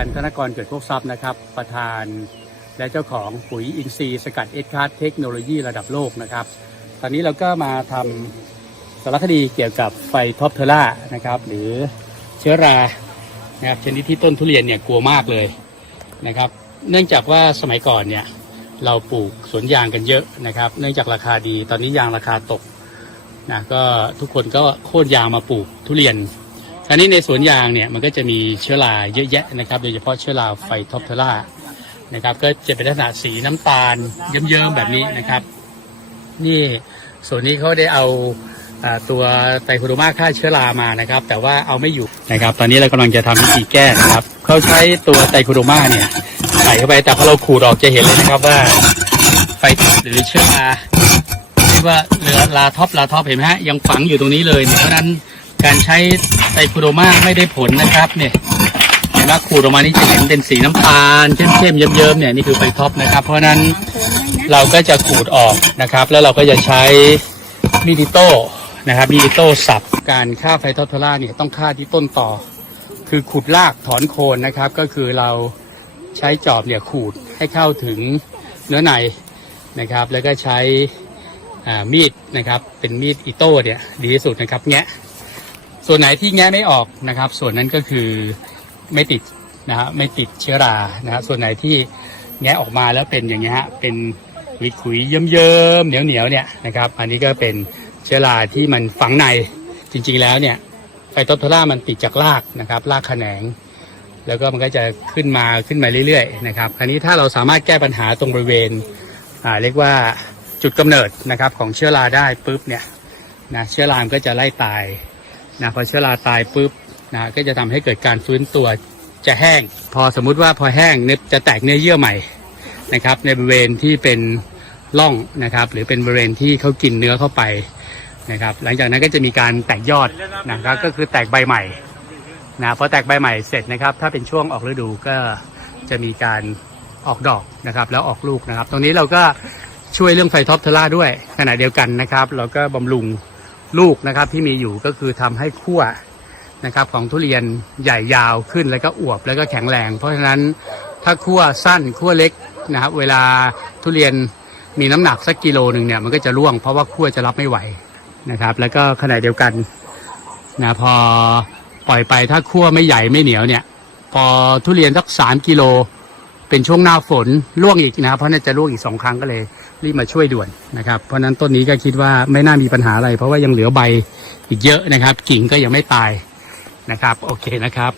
กรเกิดพวกทรัพย์นะครับ ประธาน และเจ้าของปุ๋ยอินทรีย์สกัดเอ็ดคาร์ดเทคโนโลยีระดับโลกนะครับ ตอนนี้เราก็มาทำสารคดีเกี่ยวกับไฟท็อปเทอร่านะครับ หรือเชื้อรานะครับชนิดที่ต้นทุเรียนเนี่ยกลัวมากเลยนะครับ เนื่องจากว่าสมัยก่อนเนี่ยเราปลูกสวนยางกันเยอะนะครับ เนื่องจากราคาดี ตอนนี้ยางราคาตกนะก็ทุกคนก็โค่นยางมาปลูกทุเรียน คราวนี้ในสวนยางเนี่ยมันก็จะมีเชื้อราเยอะแยะนะครับ โดยเฉพาะเชื้อราไฟท็อปเทอร่านะครับ ก็จะเป็นลักษณะสีน้ำตาลเยิ้มๆแบบนี้นะครับ นี่ส่วนนี้เขาได้เอาตัวไตรโคโดมาฆ่าเชื้อรามานะครับ แต่ว่าเอาไม่อยู่นะครับ ตอนนี้เรากำลังจะทำวิธีแก้นะครับเขาใช้ตัวไตรโคโดมาเนี่ยใส่เข้าไปแต่พอเราขูดออกจะเห็นเลยนะครับว่าไฟหรือเชื้อราที่ว่าเรือลาท็อปลาท็อปเห็นไหมฮะยังฝังอยู่ตรงนี้เลยเพราะนั้นการใช้ ไตรโคโดมาไม่ได้ผลนะครับเนี่ยเห็นไหมขูดออกมานี่จะเห็นเป็นสีน้ำตาลเข้มๆเยิ้มๆเนี่ยนี่คือไฟท็อปนะครับ เพราะนั้นเราก็จะขูดออกนะครับ แล้วเราก็จะใช้มีดิโต้นะครับมีดิโต้สับการฆ่าไฟทอปเทอร่าเนี่ยต้องฆ่าที่ต้นต่อ คือขุดรากถอนโคนนะครับ ก็คือเราใช้จอบเนี่ยขูดให้เข้าถึงเนื้อในนะครับ แล้วก็ใช้มีดนะครับเป็นมีดอิโต้เนี่ยดีที่สุดนะครับแงะ ส่วนไหนที่แงะไม่ออกนะครับ ส่วนนั้นก็คือไม่ติดนะฮะไม่ติดเชื้อรานะฮะส่วนไหนที่แงะออกมาแล้วเป็นอย่างเงี้ยฮะเป็นขุยขุยๆเยิ้มๆเหนียวเหนียวๆเนี่ยนะครับ อันนี้ก็เป็นเชื้อราที่มันฝังในจริงๆแล้วเนี่ยไฟโตโทล่ามันติดจากรากนะครับรากแขนง แล้วก็มันก็จะขึ้นมาขึ้นมาเรื่อยๆนะครับอันนี้ถ้าเราสามารถแก้ปัญหาตรงบริเวณอ่าเรียกว่าจุดกำเนิดนะครับของเชื้อราได้ปุ๊บเนี่ยนะเชื้อรามนก็จะไล่ตาย นะพอเชื้อราตายปุ๊บนะก็จะทำให้เกิดการฟื้นตัวจะแห้ง พอสมมุติว่าพอแห้งเนี่ยจะแตกเนื้อเยื่อใหม่นะครับ ในบริเวณที่เป็นร่องนะครับ หรือเป็นบริเวณที่เขากินเนื้อเข้าไปนะครับ หลังจากนั้นก็จะมีการแตกยอดนะครับก็คือแตกใบใหม่นะพอแตกใบใหม่เสร็จนะครับ ถ้าเป็นช่วงออกฤดูก็จะมีการออกดอกนะครับ แล้วออกลูกนะครับ ตรงนี้เราก็ช่วยเรื่องไฟท็อปเทอร่าด้วยขณะเดียวกันนะครับ เราก็บำรุง ลูกนะครับที่มีอยู่ก็คือทำให้ขั้วนะครับของทุเรียนใหญ่ยาวขึ้นแล้วก็อวบแล้วก็แข็งแรง เพราะฉะนั้นถ้าขั้วสั้นขั้วเล็กนะครับเวลาทุเรียนมีน้ำหนักสักกิโลหนึ่งเนี่ยมันก็จะร่วงเพราะว่าขั้วจะรับไม่ไหวนะครับ แล้วก็ขณะเดียวกันนะพอปล่อยไปถ้าขั้วไม่ใหญ่ไม่เหนียวเนี่ย พอทุเรียนสักสามกิโล เป็นช่วงหน้าฝนร่วงอีกนะครับ เพราะน่าจะร่วงอีกสองครั้งก็เลยรีบมาช่วยด่วนนะครับ เพราะฉะนั้นต้นนี้ก็คิดว่าไม่น่ามีปัญหาอะไร เพราะว่ายังเหลือใบอีกเยอะนะครับ กิ่งก็ยังไม่ตายนะครับ โอเคนะครับ